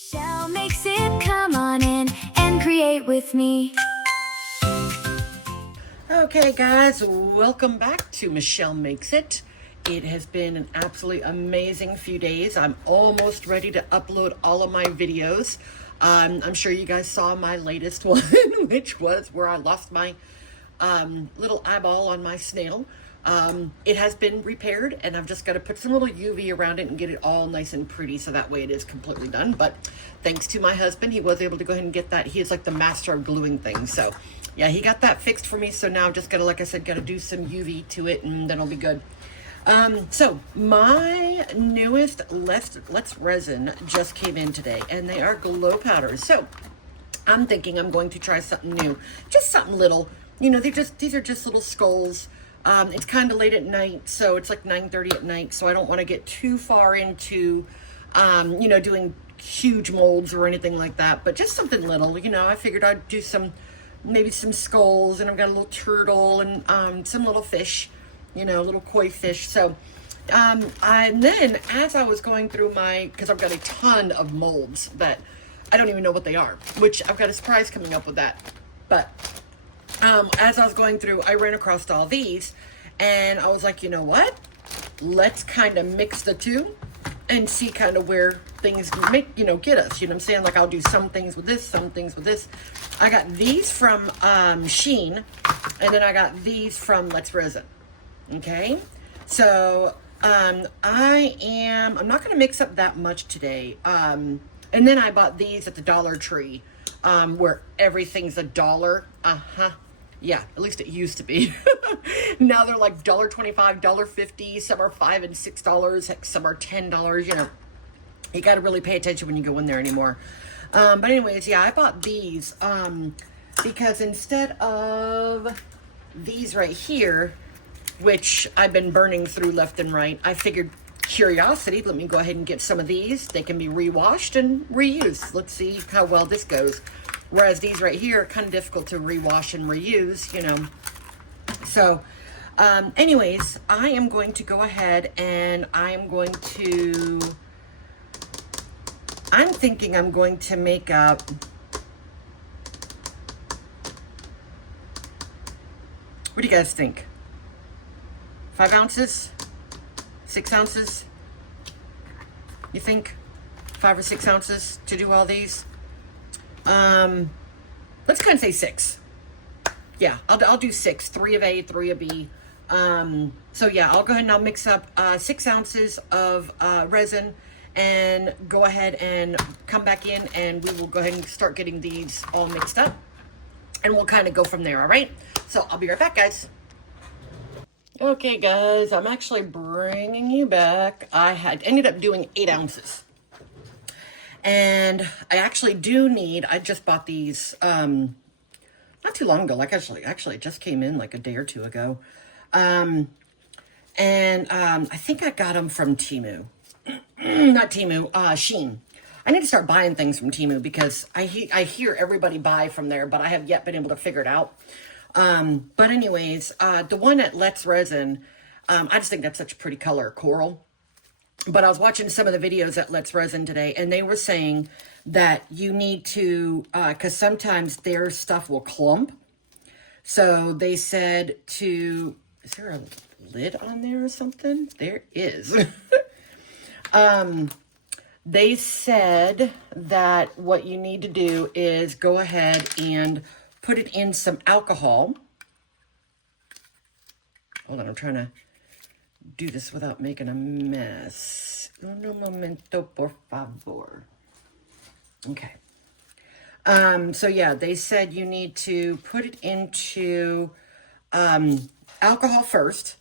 Michelle makes it, come on in and create with me. Okay guys, welcome back to Michelle Makes It. It has been an absolutely amazing few days. I'm almost ready to upload all of my videos. I'm sure you guys saw my latest one, which was where I lost my little eyeball on my snail. It has been repaired, and I've just got to put some little UV around it and get it all nice and pretty, so that way it is completely done. But thanks to my husband, he was able to go ahead and get that. He is like the master of gluing things, so yeah, he got that fixed for me. So now I've just got to, like I said, got to do some UV to it, and then it'll be good. So my newest Let's Resin just came in today, and they are glow powders. So I'm thinking I'm going to try something new, just something little. You know, these are just little skulls. It's kind of late at night, so it's like 9:30 at night, so I don't want to get too far into, you know, doing huge molds or anything like that, but just something little. You know, I figured I'd do maybe some skulls, and I've got a little turtle and some little fish, you know, little koi fish. So, and then as I was going through because I've got a ton of molds that I don't even know what they are, which I've got a surprise coming up with that, but as I was going through, I ran across all these, and I was like, you know what? Let's kind of mix the two and see kind of where things get us. You know what I'm saying? Like, I'll do some things with this, some things with this. I got these from Shein, and then I got these from Let's Resin. Okay? So, I'm not going to mix up that much today. And then I bought these at the Dollar Tree, where everything's $1. Yeah, at least it used to be. Now they're like $1.25, $1.50. Some are $5 and $6. Heck, some are $10. You know, you got to really pay attention when you go in there anymore. But anyways, yeah, I bought these because instead of these right here, which I've been burning through left and right, I figured curiosity, let me go ahead and get some of these. They can be rewashed and reused. Let's see how well this goes. Whereas these right here are kind of difficult to rewash and reuse, you know. So, anyways, I am going to go ahead and I'm thinking I'm going to make up, what do you guys think? 5 ounces? 6 ounces? You think 5 or 6 ounces to do all these? Let's kind of say 6. Yeah, I'll do 6. 3 of A, 3 of B. So yeah, I'll go ahead and I'll mix up 6 ounces of resin and go ahead and come back in, and we will go ahead and start getting these all mixed up, and we'll kind of go from there. All right, so I'll be right back, guys. Okay guys, I'm actually bringing you back. I had ended up doing 8 ounces. And I actually I just bought these not too long ago. Like actually it just came in like a day or two ago. I think I got them from Temu. Not Temu, Shein. I need to start buying things from Temu because I hear everybody buy from there, but I have yet been able to figure it out. But anyways, the one at Let's Resin, I just think that's such a pretty color, coral. But I was watching some of the videos at Let's Resin today, and they were saying that you need to, because sometimes their stuff will clump. So they said is there a lid on there or something? There is. They said that what you need to do is go ahead and put it in some alcohol. Hold on, I'm trying to do this without making a mess. Un momento, por favor. Okay. So yeah, they said you need to put it into alcohol first.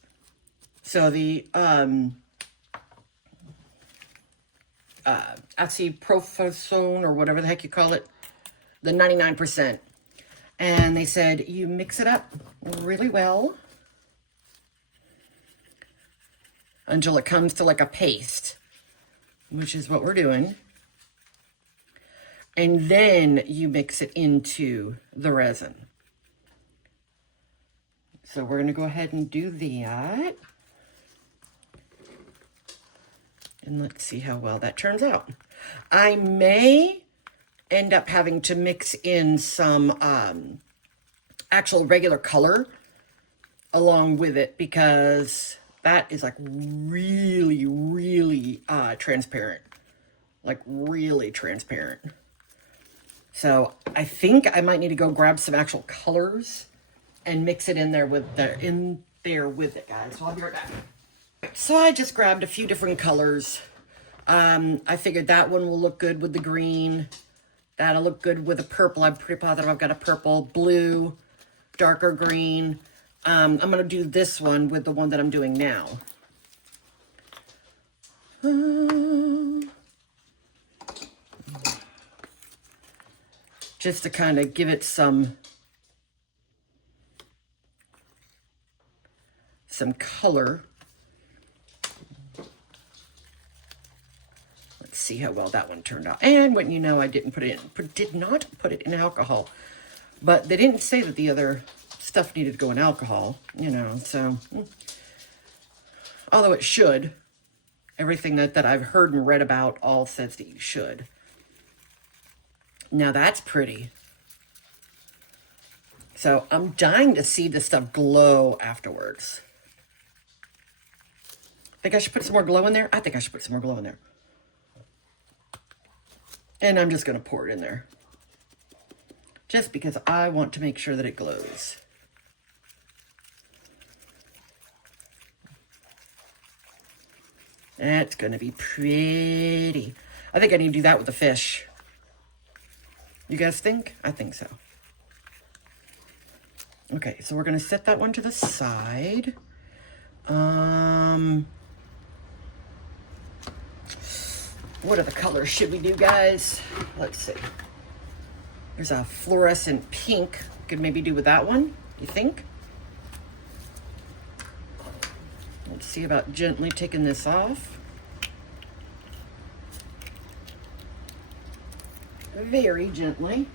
So the aceprofosone, or whatever the heck you call it, the 99%. And they said you mix it up really well until it comes to like a paste, which is what we're doing. And then you mix it into the resin. So we're going to go ahead and do that. And let's see how well that turns out. I may end up having to mix in some actual regular color along with it, because that is like really, really transparent. Like really transparent. So I think I might need to go grab some actual colors and mix it in there with it, guys. So I'll be right back. So I just grabbed a few different colors. I figured that one will look good with the green. That'll look good with the purple. I'm pretty positive I've got a purple, blue, darker green. I'm going to do this one with the one that I'm doing now. Just to kind of give it some color. Let's see how well that one turned out. And when you know, I did not put it in alcohol, but they didn't say that the other stuff needed to go in alcohol, you know, so although it should, everything that I've heard and read about all says that you should. Now that's pretty. So I'm dying to see this stuff glow afterwards. Think I should put some more glow in there? I think I should put some more glow in there. And I'm just going to pour it in there. Just because I want to make sure that it glows. That's going to be pretty. I think I need to do that with the fish. You guys think? I think so. Okay, so we're going to set that one to the side. What other colors should we do, guys? Let's see. There's a fluorescent pink. Could maybe do with that one, you think? Let's see about gently taking this off. Very gently.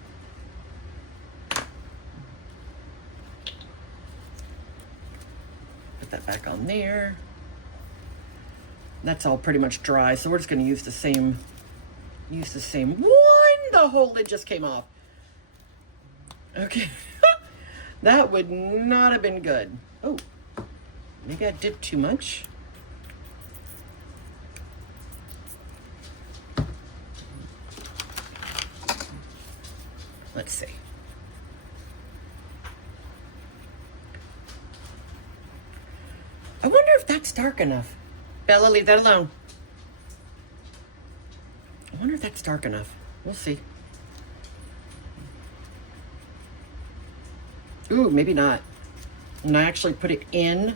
Put that back on there. That's all pretty much dry, so we're just going to use the same one. The whole lid just came off. Okay. That would not have been good. Oh, maybe I did too much. Let's see. I wonder if that's dark enough. Bella, leave that alone. I wonder if that's dark enough. We'll see. Ooh, maybe not. And I actually put it in.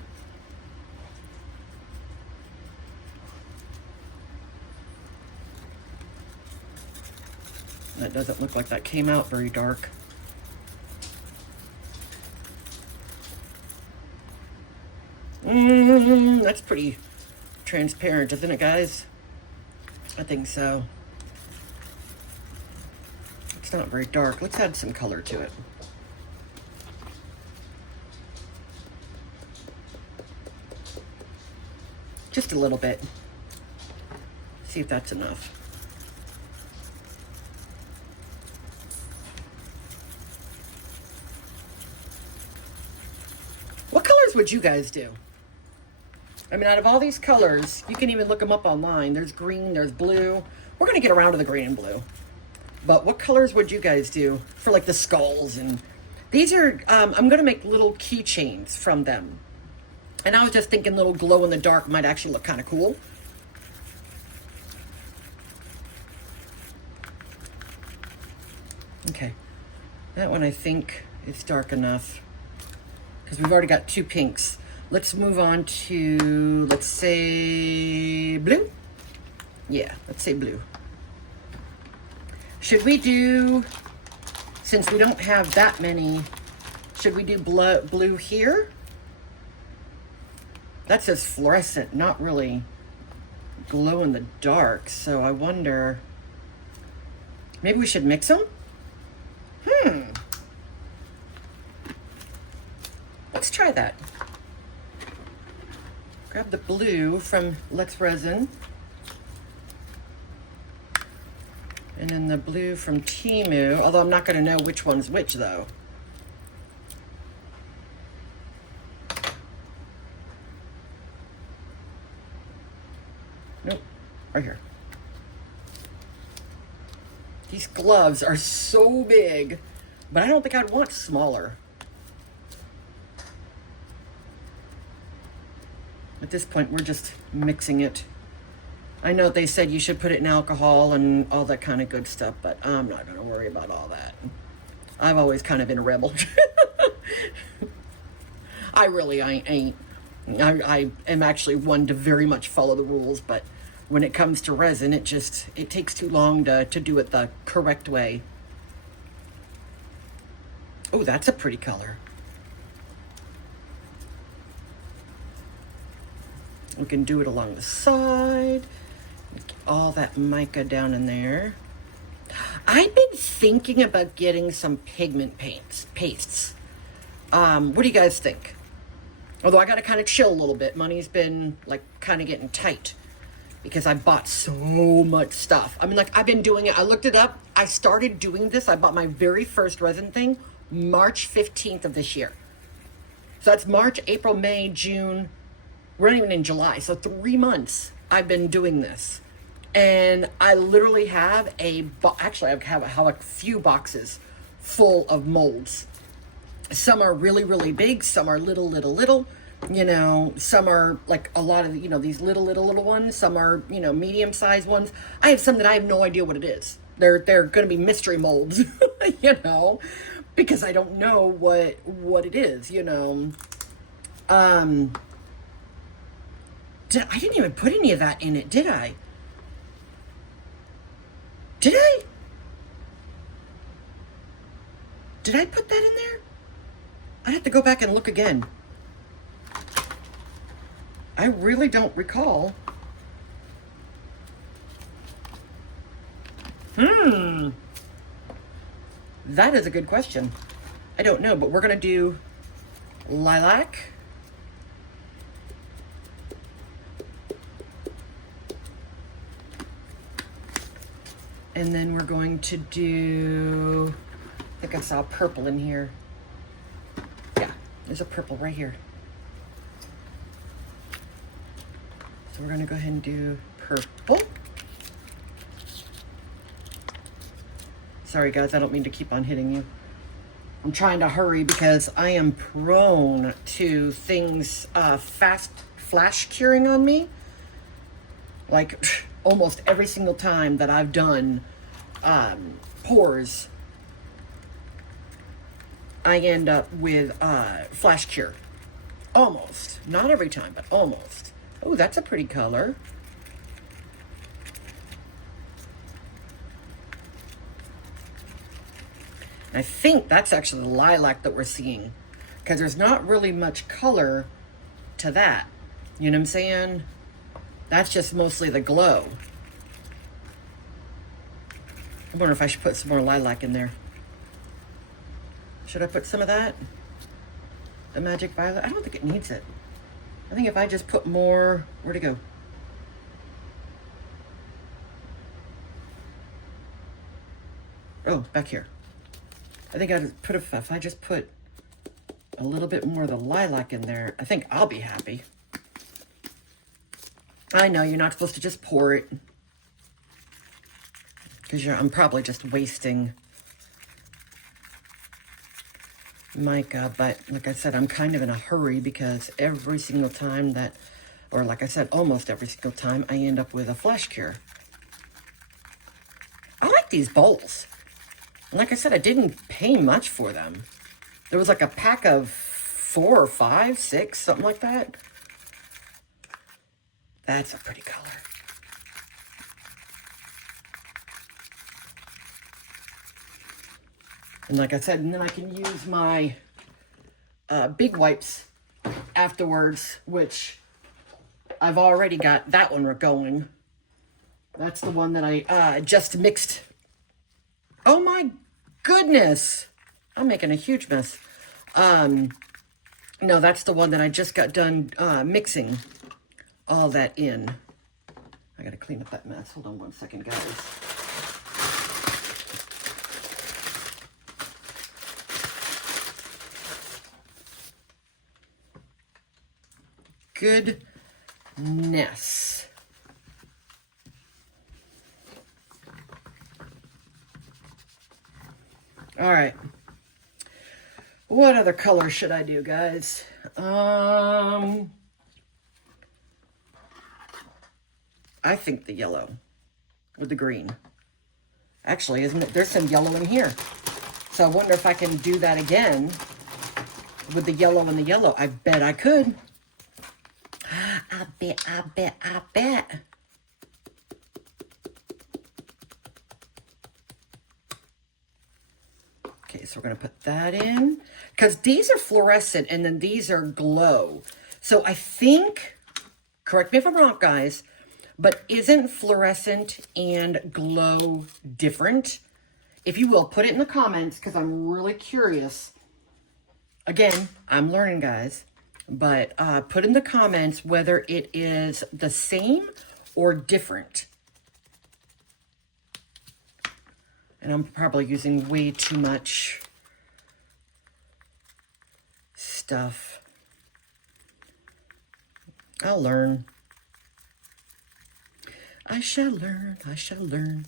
That doesn't look like that came out very dark. That's pretty transparent, isn't it, guys? I think so. It's not very dark. Let's add some color to it. Just a little bit. See if that's enough. What colors would you guys do? I mean, out of all these colors, you can even look them up online. There's green, there's blue. We're going to get around to the green and blue. But what colors would you guys do for like the skulls? And these are, I'm going to make little keychains from them. And I was just thinking little glow in the dark might actually look kind of cool. Okay. That one I think is dark enough, because we've already got two pinks. Let's move on to, let's say, blue? Yeah, let's say blue. Should we do, since we don't have that many, should we do blue here? That says fluorescent, not really glow in the dark. So I wonder, maybe we should mix them? Let's try that. Grab the blue from Resin. And then the blue from Temu, although I'm not going to know which one's which though. Nope, right here. These gloves are so big, but I don't think I'd want smaller. At this point, we're just mixing it. I know they said you should put it in alcohol and all that kind of good stuff, but I'm not going to worry about all that. I've always kind of been a rebel. I ain't. I am actually one to very much follow the rules, but when it comes to resin, it takes too long to do it the correct way. Oh, that's a pretty color. We can do it along the side. Get all that mica down in there. I've been thinking about getting some pigment pastes. What do you guys think? Although I got to kind of chill a little bit. Money's been like kind of getting tight because I bought so much stuff. I mean, like I've been doing it. I looked it up. I started doing this. I bought my very first resin thing March 15th of this year. So that's March, April, May, June. We're not even in July. So 3 months I've been doing this. And I literally have actually I have a few boxes full of molds. Some are really, really big. Some are little. You know, some are like a lot of, you know, these little ones. Some are, you know, medium-sized ones. I have some that I have no idea what it is. They're going to be mystery molds, you know, because I don't know what it is, you know. I didn't even put any of that in it, did I? Did I? Did I put that in there? I have to go back and look again. I really don't recall. That is a good question. I don't know, but we're going to do lilac. And then we're going to do, I think I saw purple in here. Yeah, there's a purple right here. So we're gonna go ahead and do purple. Sorry guys, I don't mean to keep on hitting you. I'm trying to hurry because I am prone to things fast flash curing on me. Like almost every single time that I've done pours, I end up with flash cure. Almost. Not every time, but almost. Oh, that's a pretty color. I think that's actually the lilac that we're seeing, because there's not really much color to that. You know what I'm saying? That's just mostly the glow. I wonder if I should put some more lilac in there. Should I put some of that? The magic violet? I don't think it needs it. I think if I just put more, where'd it go? Oh, back here. I think if I just put a little bit more of the lilac in there, I think I'll be happy. I know you're not supposed to just pour it, because I'm probably just wasting mica, but like I said, I'm kind of in a hurry because every single time that, or like I said, almost every single time, I end up with a flash cure. I like these bowls. And like I said, I didn't pay much for them. There was like a pack of 4 or 5, 6, something like that. That's a pretty color. And like I said, and then I can use my big wipes afterwards, which I've already got that one going. That's the one that I just mixed. Oh my goodness. I'm making a huge mess. No, that's the one that I just got done mixing all that in. I gotta clean up that mess. Hold on one second, guys. goodness. All right. What other color should I do, guys? I think the yellow with the green. Actually, isn't it? There's some yellow in here. So I wonder if I can do that again with the yellow and the yellow. I bet I could. I bet. Okay, so we're going to put that in. Because these are fluorescent and then these are glow. So I think, correct me if I'm wrong, guys, but isn't fluorescent and glow different? If you will, put it in the comments because I'm really curious. Again, I'm learning, guys. But put in the comments whether it is the same or different. And I'm probably using way too much stuff. I'll learn. I shall learn. I shall learn.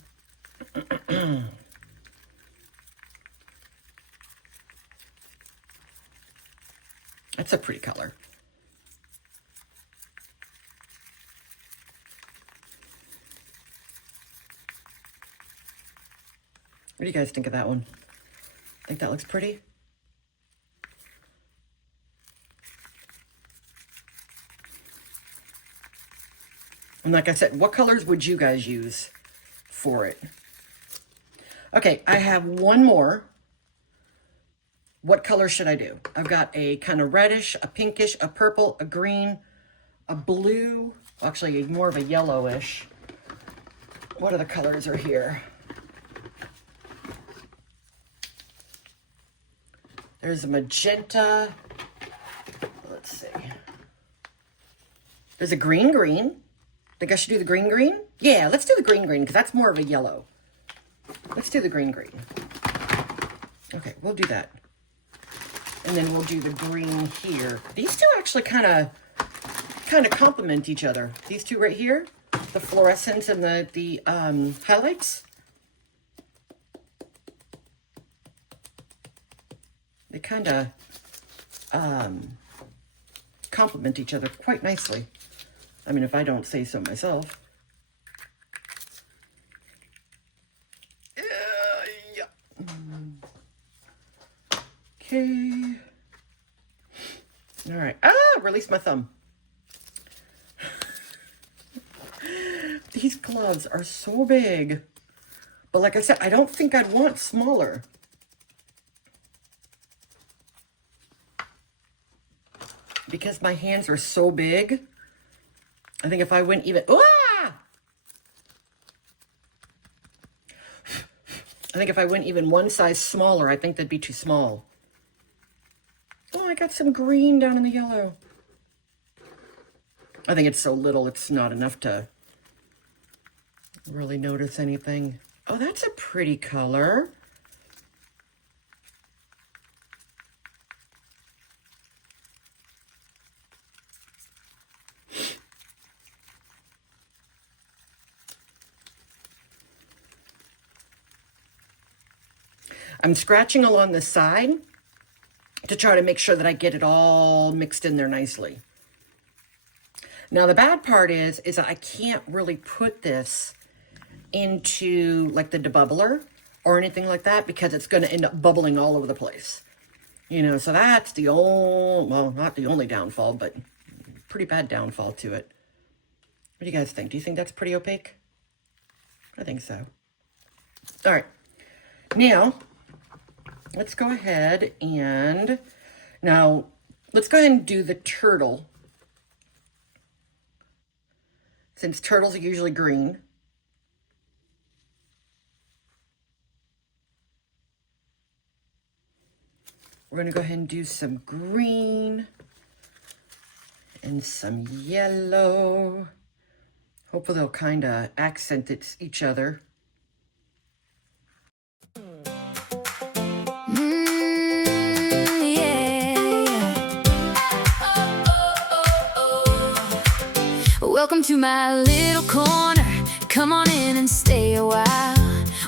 That's a pretty color. What do you guys think of that one? Think that looks pretty? And like I said, what colors would you guys use for it? Okay, I have one more. What color should I do? I've got a kind of reddish, a pinkish, a purple, a green, a blue, actually more of a yellowish. What other colors are here? There's a magenta. Let's see. There's a green. Think I should do the green? Yeah, let's do the green because that's more of a yellow. Let's do the green. Okay, we'll do that. And then we'll do the green here. These two actually kind of complement each other. These two right here, the fluorescents and the highlights. They kind of complement each other quite nicely. I mean, if I don't say so myself. Yeah. Okay. All right. Release my thumb. These gloves are so big. But like I said, I don't think I'd want smaller. Because my hands are so big. I think if I went even... I think if I went even one size smaller, I think that'd be too small. Oh, I got some green down in the yellow. I think it's so little, it's not enough to really notice anything. Oh, that's a pretty color. I'm scratching along the side to try to make sure that I get it all mixed in there nicely. Now, the bad part is that I can't really put this into like the debubbler or anything like that because it's going to end up bubbling all over the place. You know, so that's the only, well, not the only downfall, but pretty bad downfall to it. What do you guys think? Do you think that's pretty opaque? I think so. All right. Now, let's go ahead and, let's go ahead and do the turtle. Since turtles are usually green. We're going to go ahead and do some green and some yellow. Hopefully they'll kind of accent each other. Welcome to my little corner. Come on in and stay a while.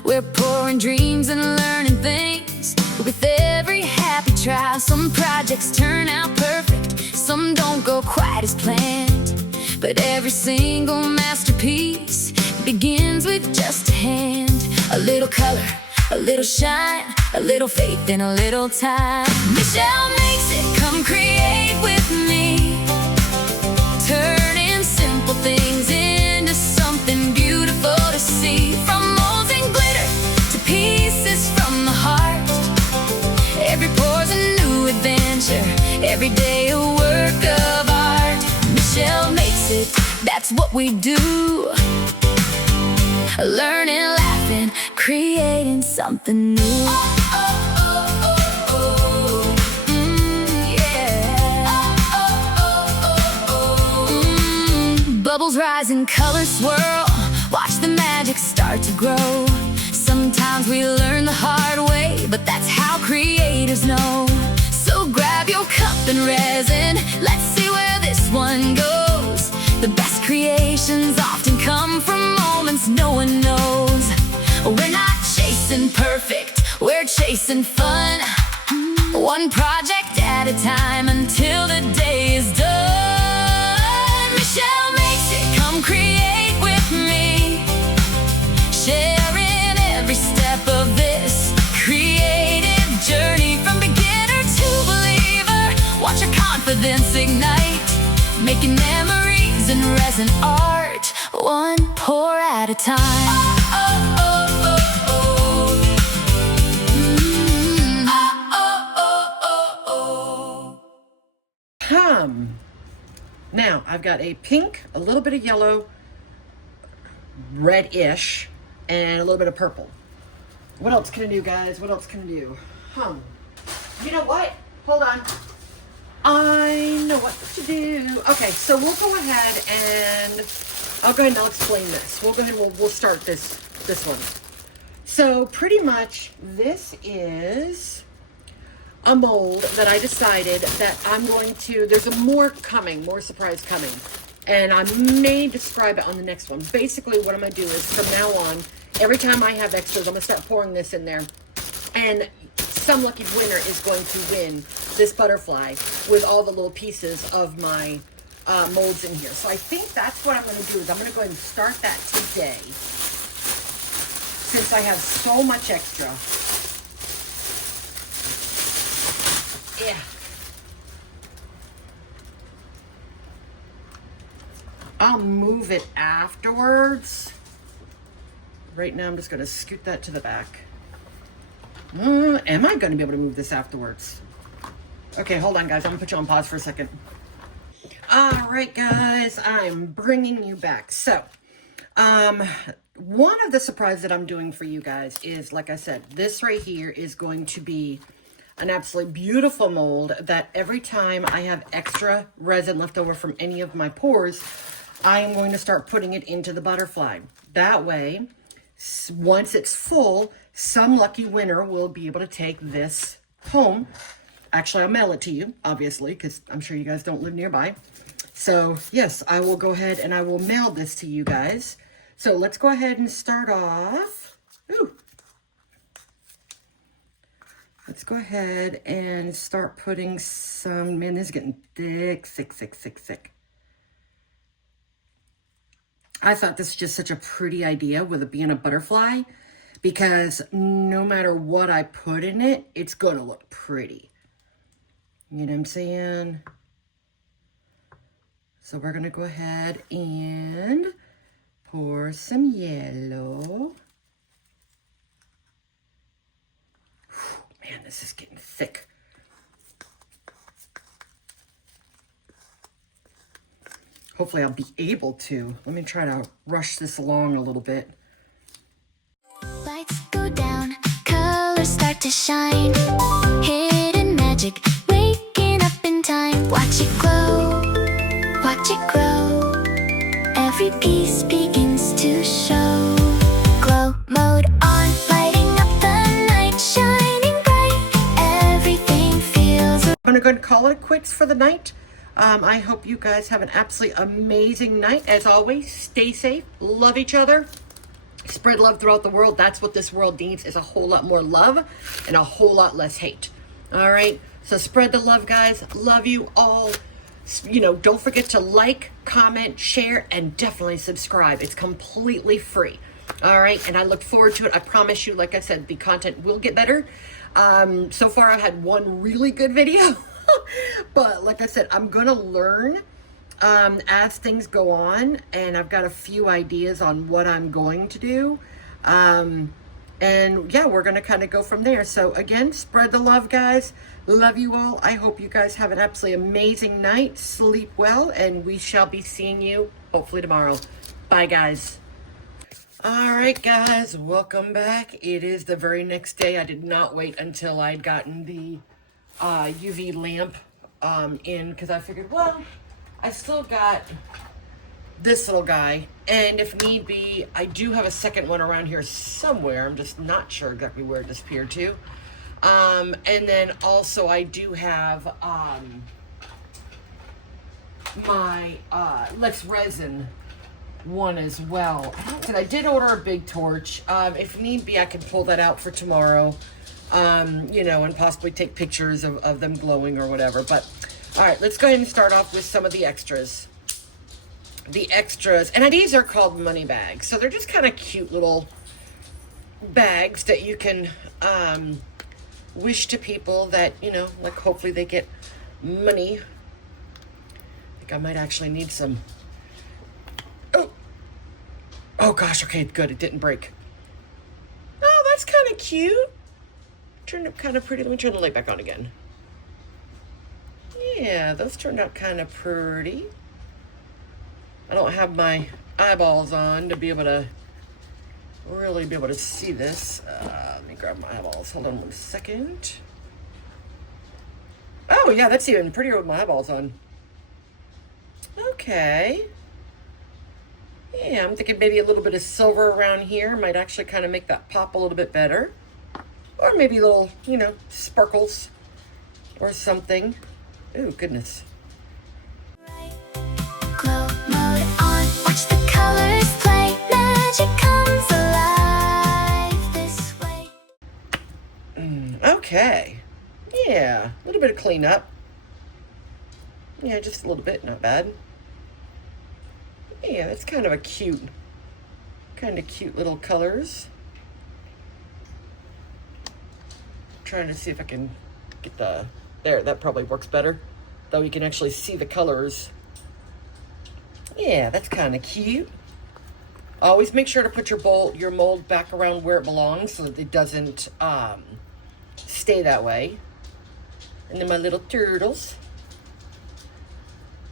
We're pouring dreams and learning things with every happy trial. Some projects turn out perfect, some don't go quite as planned, but every single masterpiece begins with just a hand. A little color, a little shine, a little faith, and a little time. Michelle makes it. Come create with me, turning simple things into something beautiful to see. From molds and glitter to pieces from the heart, every pour's a new adventure, every day a work of art. Michelle makes it, that's what we do. Learning, laughing, creating something new. Bubbles rise and colors swirl, watch the magic start to grow. Sometimes we learn the hard way, but that's how creators know. So grab your cup and resin, let's see where this one goes. The best creations often come from moments no one knows. We're not chasing perfect, we're chasing fun. One project at a time until the day is done. Michelle makes it, come create with me, sharing every step of this creative journey. From beginner to believer, watch your confidence ignite, making memories in resin art, one pour at a time. Now I've got a pink, a little bit of yellow, reddish, and a little bit of purple. What else can I do, guys? What else can I do? You know what? Hold on. I know what to do. Okay, so we'll go ahead and I'll go ahead and I'll explain this. We'll go ahead and we'll start this one. So pretty much this is a mold that I decided that I'm going to, there's a more surprise coming. And I may describe it on the next one. Basically what I'm going to do is from now on, every time I have extras, I'm going to start pouring this in there. And some lucky winner is going to win this butterfly with all the little pieces of my molds in here. So I think that's what I'm going to do is I'm going to go ahead and start that today, since I have so much extra. Yeah. I'll move it afterwards. Right now I'm just going to scoot that to the back. Am I going to be able to move this afterwards? Okay, hold on, guys. I'm going to put you on pause for a second. All right, guys. I'm bringing you back. So, one of the surprises that I'm doing for you guys is, like I said, this right here is going to be an absolutely beautiful mold that every time I have extra resin left over from any of my pours, I am going to start putting it into the butterfly. That way, once it's full, some lucky winner will be able to take this home. Actually, I'll mail it to you, obviously, because I'm sure you guys don't live nearby. So, yes, I will go ahead and I will mail this to you guys. So, let's go ahead and start off. Ooh. Let's go ahead and start putting some, man, this is getting thick. I thought this was just such a pretty idea with it being a butterfly, because no matter what I put in it, it's going to look pretty. You know what I'm saying? So we're going to go ahead and pour some yellow. Man, this is getting thick. Hopefully I'll be able to. Let me try to rush this along a little bit. Lights go down, colors start to shine. Hidden magic, waking up in time. Watch it glow, watch it grow. Every piece begins to show. Glow mode on, lighting up the night, shining bright. Everything feels. I'm going to go ahead and call it quits for the night. I hope you guys have an absolutely amazing night. As always, stay safe, love each other, spread love throughout the world. That's what this world needs, is a whole lot more love and a whole lot less hate. All right, so spread the love, guys. Love you all. You know, don't forget to like, comment, share, and definitely subscribe. It's completely free. All right, and I look forward to it. I promise you, like I said, the content will get better. So far I've had one really good video, but like I said, I'm gonna learn as things go on, and I've got a few ideas on what I'm going to do. And yeah, we're gonna kind of go from there. So again, spread the love, guys. Love you all. I hope you guys have an absolutely amazing night. Sleep well, and we shall be seeing you hopefully tomorrow. Bye, guys. All right, guys, welcome back. It is the very next day. I did not wait until I'd gotten the UV lamp in, because I figured, well, I still got this little guy, and if need be, I do have a second one around here somewhere. I'm just not sure exactly where it disappeared to. And then also I do have my Resin one as well. And I did order a big torch. If need be, I can pull that out for tomorrow, you know, and possibly take pictures of them glowing or whatever. But all right, let's go ahead and start off with some of the extras. The extras, and these are called money bags. So they're just kind of cute little bags that you can wish to people that, you know, like hopefully they get money. I think I might actually need some. Oh gosh, okay, good, it didn't break. Oh, that's kind of cute. Turned out kind of pretty. Let me turn the light back on again. Yeah, those turned out kind of pretty. I don't have my eyeballs on to be able to really be able to see this. Let me grab my eyeballs. Hold on one second. Oh yeah, that's even prettier with my eyeballs on. Okay. Yeah, I'm thinking maybe a little bit of silver around here might actually kind of make that pop a little bit better. Or maybe little, you know, sparkles or something. Oh, goodness. Glow mode on, watch the colors play. Magic comes alive this way. Okay. Yeah, a little bit of cleanup. Yeah, just a little bit, not bad. Yeah, that's kind of cute little colors. Trying to see if I can get there, that probably works better. Though you can actually see the colors. Yeah, that's kind of cute. Always make sure to put your mold back around where it belongs so that it doesn't stay that way. And then my little turtles.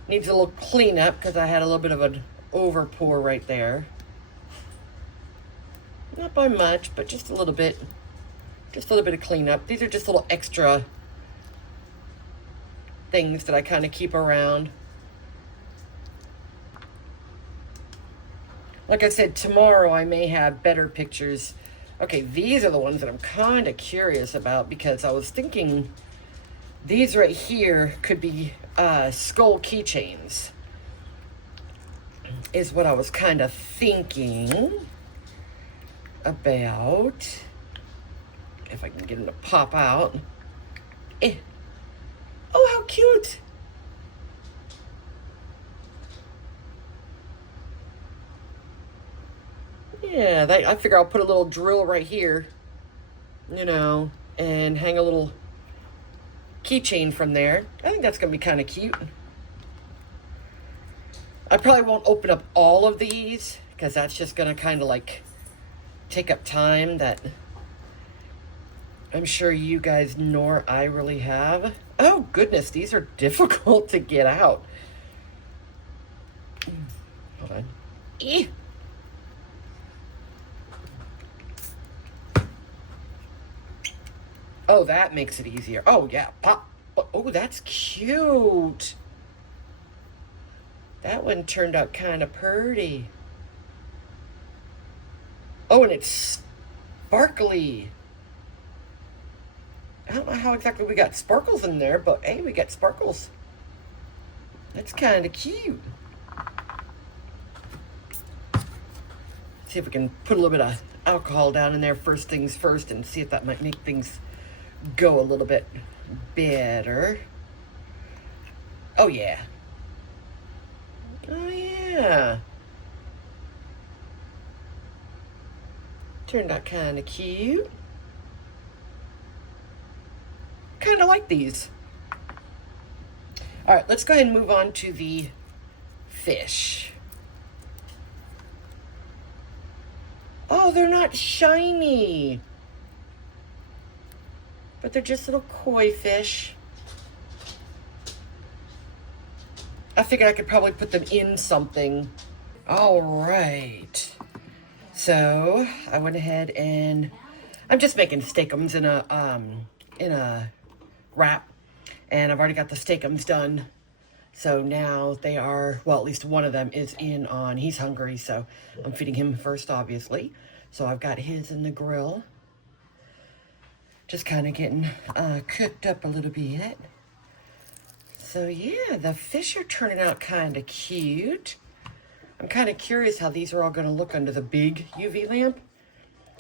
Needs a little cleanup because I had a little bit of an over pour right there. Not by much, but just a little bit. Just a little bit of cleanup. These are just little extra things that I kind of keep around. Like I said, tomorrow I may have better pictures. Okay, these are the ones that I'm kind of curious about, because I was thinking these right here could be skull keychains, is what I was kind of thinking about. If I can get them to pop out. Oh, how cute. Yeah, I figure I'll put a little drill right here, you know, and hang a little keychain from there. I think that's going to be kind of cute. I probably won't open up all of these because that's just going to kind of like take up time that I'm sure you guys nor I really have. Oh goodness, these are difficult to get out. Hold on. Oh, that makes it easier. Oh yeah, pop. Oh, that's cute. That one turned out kind of pretty. Oh, and it's sparkly. I don't know how exactly we got sparkles in there, but hey, we got sparkles. That's kind of cute. See if we can put a little bit of alcohol down in there first things first and see if that might make things go a little bit better. Oh yeah. Oh yeah. Turned out kind of cute. Kind of like these. All right, let's go ahead and move on to the fish. Oh, they're not shiny, but they're just little koi fish. I figured I could probably put them in something. All right. So I went ahead and I'm just making steakums in a wrap, and I've already got the steakums done. So now they are, well, at least one of them is in on, he's hungry, so I'm feeding him first, obviously. So I've got his in the grill. Just kind of getting cooked up a little bit. So yeah, the fish are turning out kind of cute. I'm kind of curious how these are all going to look under the big UV lamp.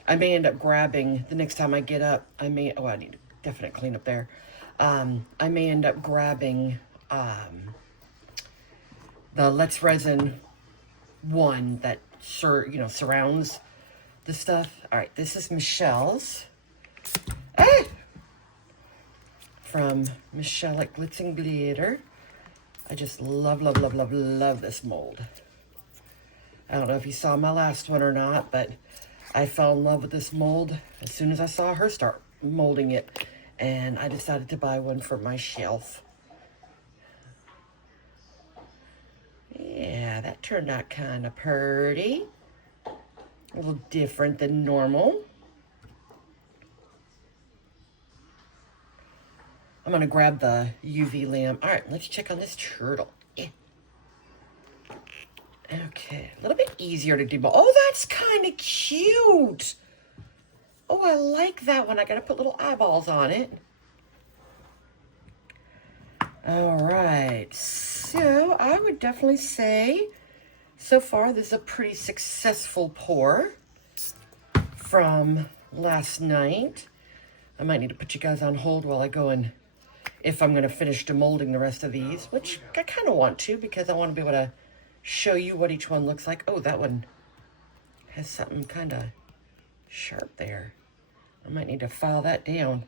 I may end up grabbing, the next time I get up, I need to definitely clean up there. I may end up grabbing the Let's Resin one that surrounds the stuff. All right, this is Michelle's. From Michelle at Glitz and Glitter. I just love, love, love, love, love this mold. I don't know if you saw my last one or not, but I fell in love with this mold as soon as I saw her start molding it, and I decided to buy one for my shelf. Yeah, that turned out kind of pretty. A little different than normal. I'm gonna grab the UV lamp. All right, let's check on this turtle. Yeah. Okay, a little bit easier to debug. Oh, that's kind of cute. Oh, I like that one. I gotta put little eyeballs on it. All right, so I would definitely say so far this is a pretty successful pour from last night. I might need to put you guys on hold while I go and, if I'm gonna finish demolding the rest of these, which I kind of want to because I want to be able to show you what each one looks like. Oh, that one has something kind of sharp there. I might need to file that down.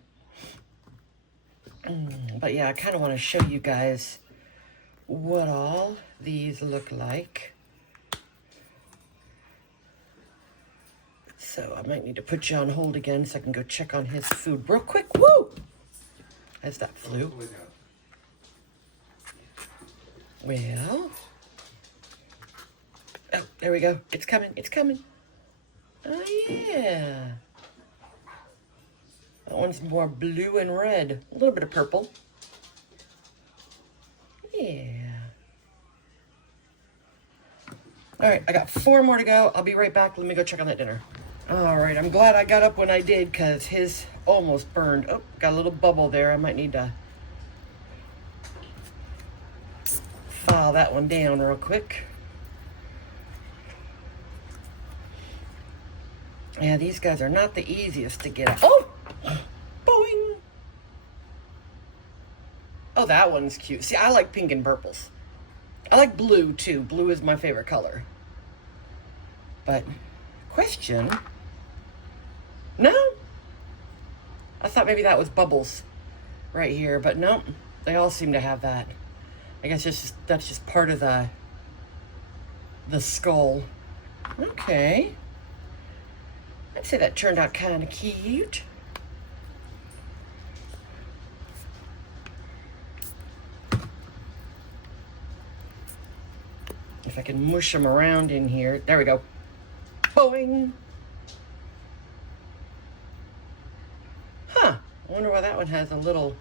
But yeah, I kind of want to show you guys what all these look like. So I might need to put you on hold again so I can go check on his food real quick. Woo! As that flew. Well. Oh, there we go. It's coming. It's coming. Oh, yeah. That one's more blue and red. A little bit of purple. Yeah. All right, I got 4 more to go. I'll be right back. Let me go check on that dinner. All right, I'm glad I got up when I did because his almost burned. Oh, got a little bubble there. I might need to file that one down real quick. Yeah, these guys are not the easiest to get out. Oh! Boing! Oh, that one's cute. See, I like pink and purples. I like blue, too. Blue is my favorite color. But, question... No? I thought maybe that was bubbles right here, but no, they all seem to have that. I guess that's just part of the skull. Okay. I'd say that turned out kind of cute. If I can mush them around in here. There we go. Boing! Huh. I wonder why that one has a little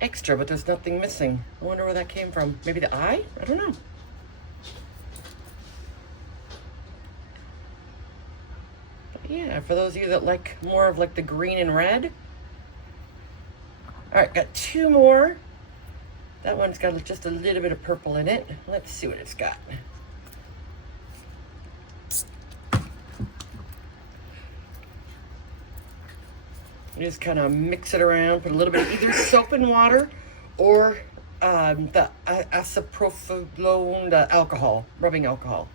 extra, but there's nothing missing. I wonder where that came from. Maybe the eye? I don't know. But yeah, for those of you that like more of like the green and red. All right, got 2 more. That one's got just a little bit of purple in it. Let's see what it's got. Just kind of mix it around, put a little bit of either soap and water or the isopropyl, the alcohol, rubbing alcohol.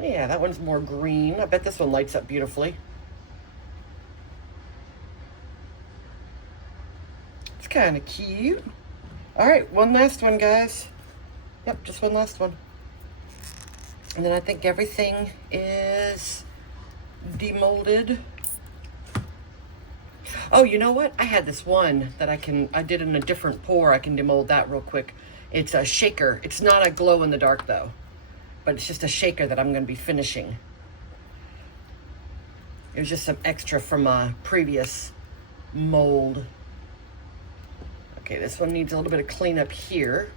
Yeah, that one's more green. I bet this one lights up beautifully. It's kind of cute. All right, one last one, guys. Yep, just one last one. And then I think everything is demolded. Oh, you know what? I had this one that I did in a different pour. I can demold that real quick. It's a shaker. It's not a glow in the dark though, but it's just a shaker that I'm going to be finishing. It was just some extra from a previous mold. Okay, this one needs a little bit of cleanup here.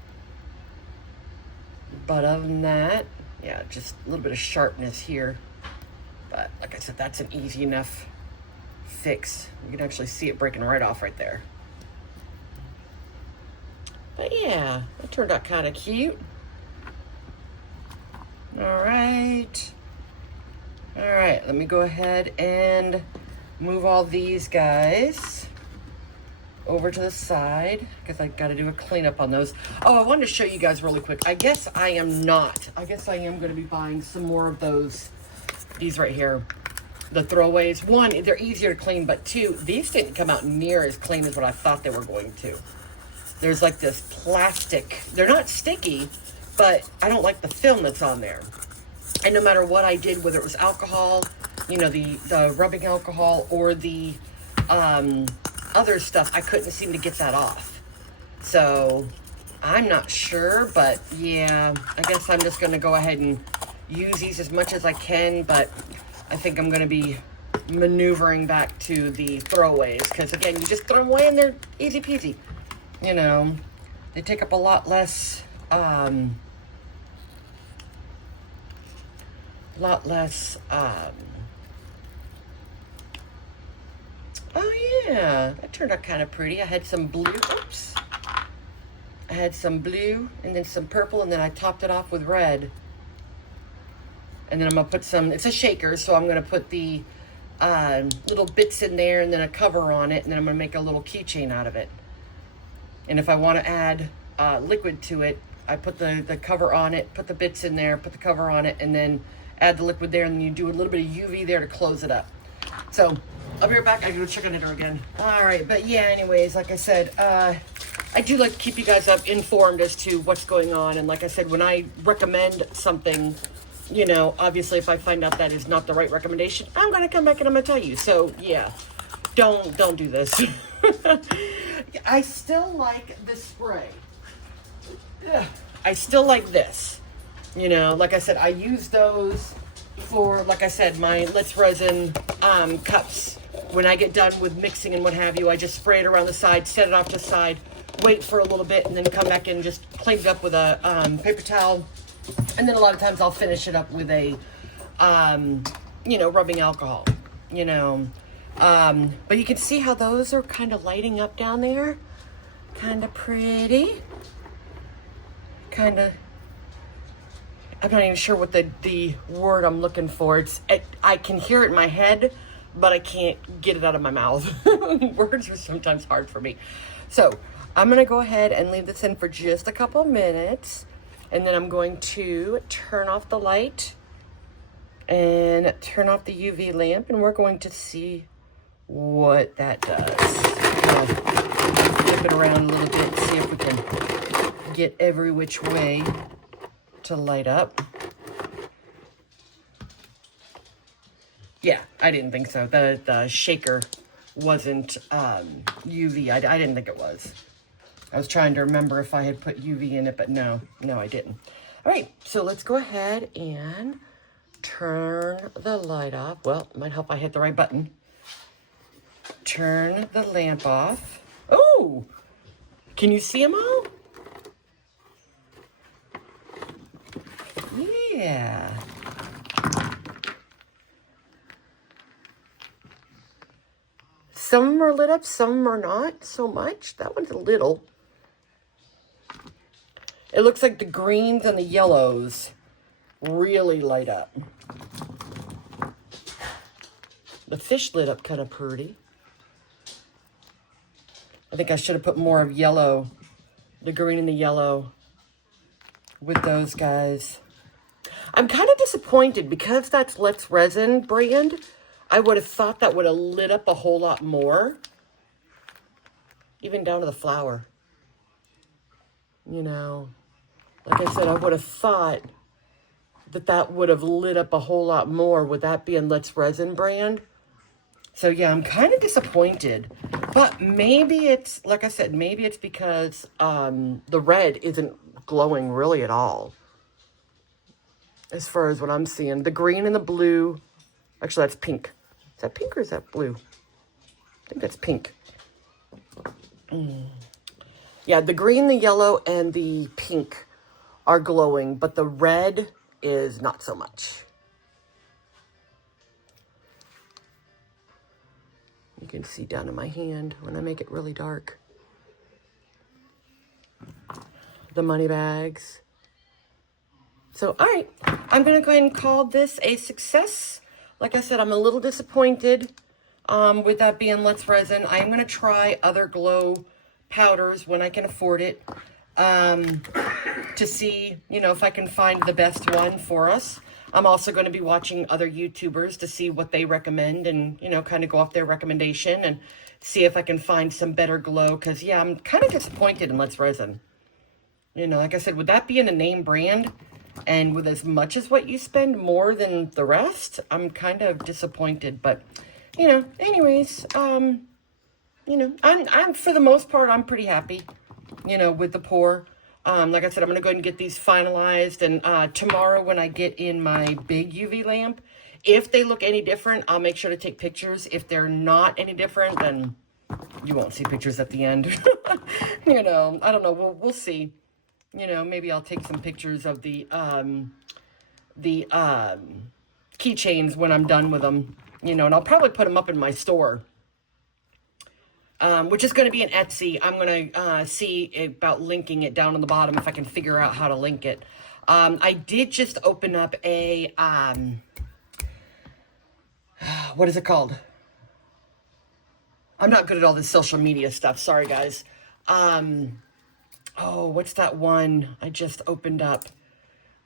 But other than that, yeah, just a little bit of sharpness here. But like I said, that's an easy enough fix. You can actually see it breaking right off right there. But yeah, it turned out kind of cute. All right. All right, let me go ahead and move all these guys over to the side because I got to do a cleanup on those. Oh, I wanted to show you guys really quick. I guess I am going to be buying some more of those. These right here, the throwaways. One, they're easier to clean, but two, these didn't come out near as clean as what I thought they were going to. There's like this plastic. They're not sticky, but I don't like the film that's on there. And no matter what I did, whether it was alcohol, you know, the rubbing alcohol or the other stuff, I couldn't seem to get that off. So I'm not sure, but yeah, I guess I'm just going to go ahead and use these as much as I can, but I think I'm going to be maneuvering back to the throwaways because, again, you just throw them away and they're easy peasy. You know, they take up a lot less, oh yeah, that turned out kind of pretty. I had some blue, oops. I had some blue and then some purple, and then I topped it off with red. And then I'm going to put some, it's a shaker, so I'm going to put the little bits in there and then a cover on it, and then I'm going to make a little keychain out of it. And if I want to add liquid to it, I put the cover on it, put the bits in there, put the cover on it, and then add the liquid there, and then you do a little bit of UV there to close it up. So I'll be right back. I gotta go check on it again. All right, but yeah, anyways, like I said, I do like to keep you guys informed as to what's going on. And like I said, when I recommend something, you know, obviously if I find out that is not the right recommendation, I'm gonna come back and I'm gonna tell you. So yeah, don't do this. I still like the spray. I still like this. You know, like I said, I use those for, like I said, my Let's Resin cups. When I get done with mixing and what have you, I just spray it around the side, set it off to the side, wait for a little bit, and then come back and just clean it up with a paper towel. And then a lot of times I'll finish it up with a, you know, rubbing alcohol, you know. But you can see how those are kind of lighting up down there. Kind of pretty. Kind of, I'm not even sure what the word I'm looking for. I can hear it in my head, but I can't get it out of my mouth. Words are sometimes hard for me. So I'm going to go ahead and leave this in for just a couple minutes. And then I'm going to turn off the light and turn off the UV lamp. And we're going to see what that does. Flip it around a little bit, see if we can get every which way to light up. Yeah, I didn't think so. The shaker wasn't UV. I didn't think it was. I was trying to remember if I had put UV in it, but no, I didn't. All right, so let's go ahead and turn the light off. Well, it might help if I hit the right button. Turn the lamp off. Oh, can you see them all? Yeah. Some of them are lit up, some of them are not so much. That one's a little. It looks like the greens and the yellows really light up. The fish lit up kind of pretty. I think I should have put more of yellow, the green and the yellow with those guys. I'm kind of disappointed because that's Let's Resin brand. I would have thought that would have lit up a whole lot more. Even down to the flower. You know, like I said, I would have thought that that would have lit up a whole lot more with that being Let's Resin brand. So yeah, I'm kind of disappointed. But maybe it's, like I said, maybe it's because the red isn't glowing really at all. As far as what I'm seeing. The green and the blue, actually that's pink. Is that pink or is that blue? I think that's pink. Yeah, the green, the yellow, and the pink are glowing, but the red is not so much. You can see down in my hand when I make it really dark. The money bags. So, all right, I'm going to go ahead and call this a success. Like I said, I'm a little disappointed with that being Let's Resin. I am going to try other glow powders when I can afford it to see, you know, if I can find the best one for us. I'm also going to be watching other YouTubers to see what they recommend and, you know, kind of go off their recommendation and see if I can find some better glow. Because, yeah, I'm kind of disappointed in Let's Resin. You know, like I said, with that being a name brand and with as much as what you spend more than the rest, I'm kind of disappointed. But, you know, anyways, you know, I'm for the most part, I'm pretty happy, you know, with the pour. Like I said, I'm going to go ahead and get these finalized. And tomorrow when I get in my big UV lamp, if they look any different, I'll make sure to take pictures. If they're not any different, then you won't see pictures at the end. You know, I don't know. We'll see. You know, maybe I'll take some pictures of the keychains when I'm done with them. You know, and I'll probably put them up in my store. Which is going to be an Etsy. I'm going to see about linking it down on the bottom if I can figure out how to link it. I did just open up a, what is it called? I'm not good at all this social media stuff. Sorry, guys. Oh, what's that one I just opened up?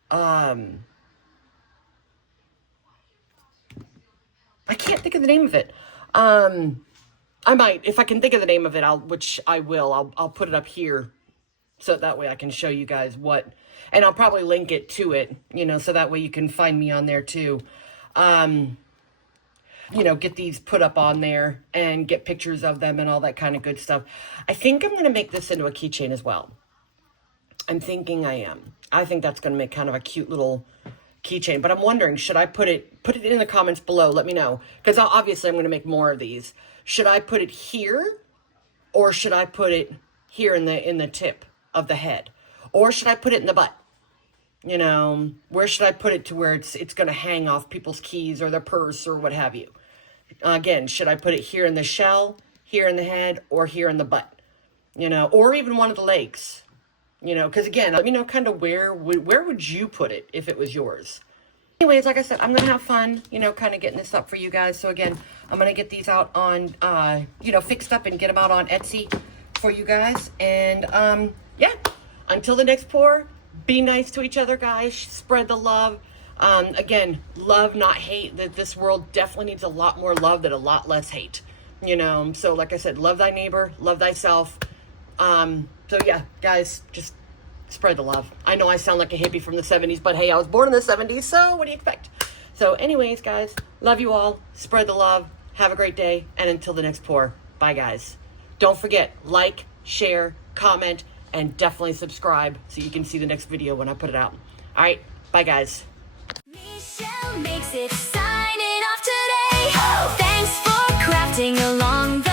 I can't think of the name of it. I might, if I can think of the name of it, which I will, I'll put it up here. So that way I can show you guys what, and I'll probably link it to it, you know, so that way you can find me on there too. You know, get these put up on there and get pictures of them and all that kind of good stuff. I think I'm going to make this into a keychain as well. I'm thinking I am. I think that's going to make kind of a cute little keychain, but I'm wondering, should I put it in the comments below? Let me know, because obviously I'm going to make more of these. Should I put it here, or should I put it here in the tip of the head, or should I put it in the butt? You know, where should I put it to where it's going to hang off people's keys or their purse or what have you? Again, should I put it here in the shell, here in the head, or here in the butt? You know, or even one of the legs. You know, because again, let me know kind of where would you put it if it was yours? Anyways, like I said, I'm going to have fun, you know, kind of getting this up for you guys. So again, I'm going to get these out on, you know, fixed up and get them out on Etsy for you guys. And yeah, until the next pour, be nice to each other, guys. Spread the love. Again, love, not hate. That this world definitely needs a lot more love than a lot less hate. You know, so like I said, love thy neighbor, love thyself. So yeah, guys, just spread the love. I know I sound like a hippie from the 70s, but hey, I was born in the 70s, so what do you expect? So anyways, guys, love you all. Spread the love. Have a great day. And until the next pour, bye, guys. Don't forget, like, share, comment, and definitely subscribe so you can see the next video when I put it out. All right, bye, guys. Michelle makes it signing off today. Thanks for crafting along the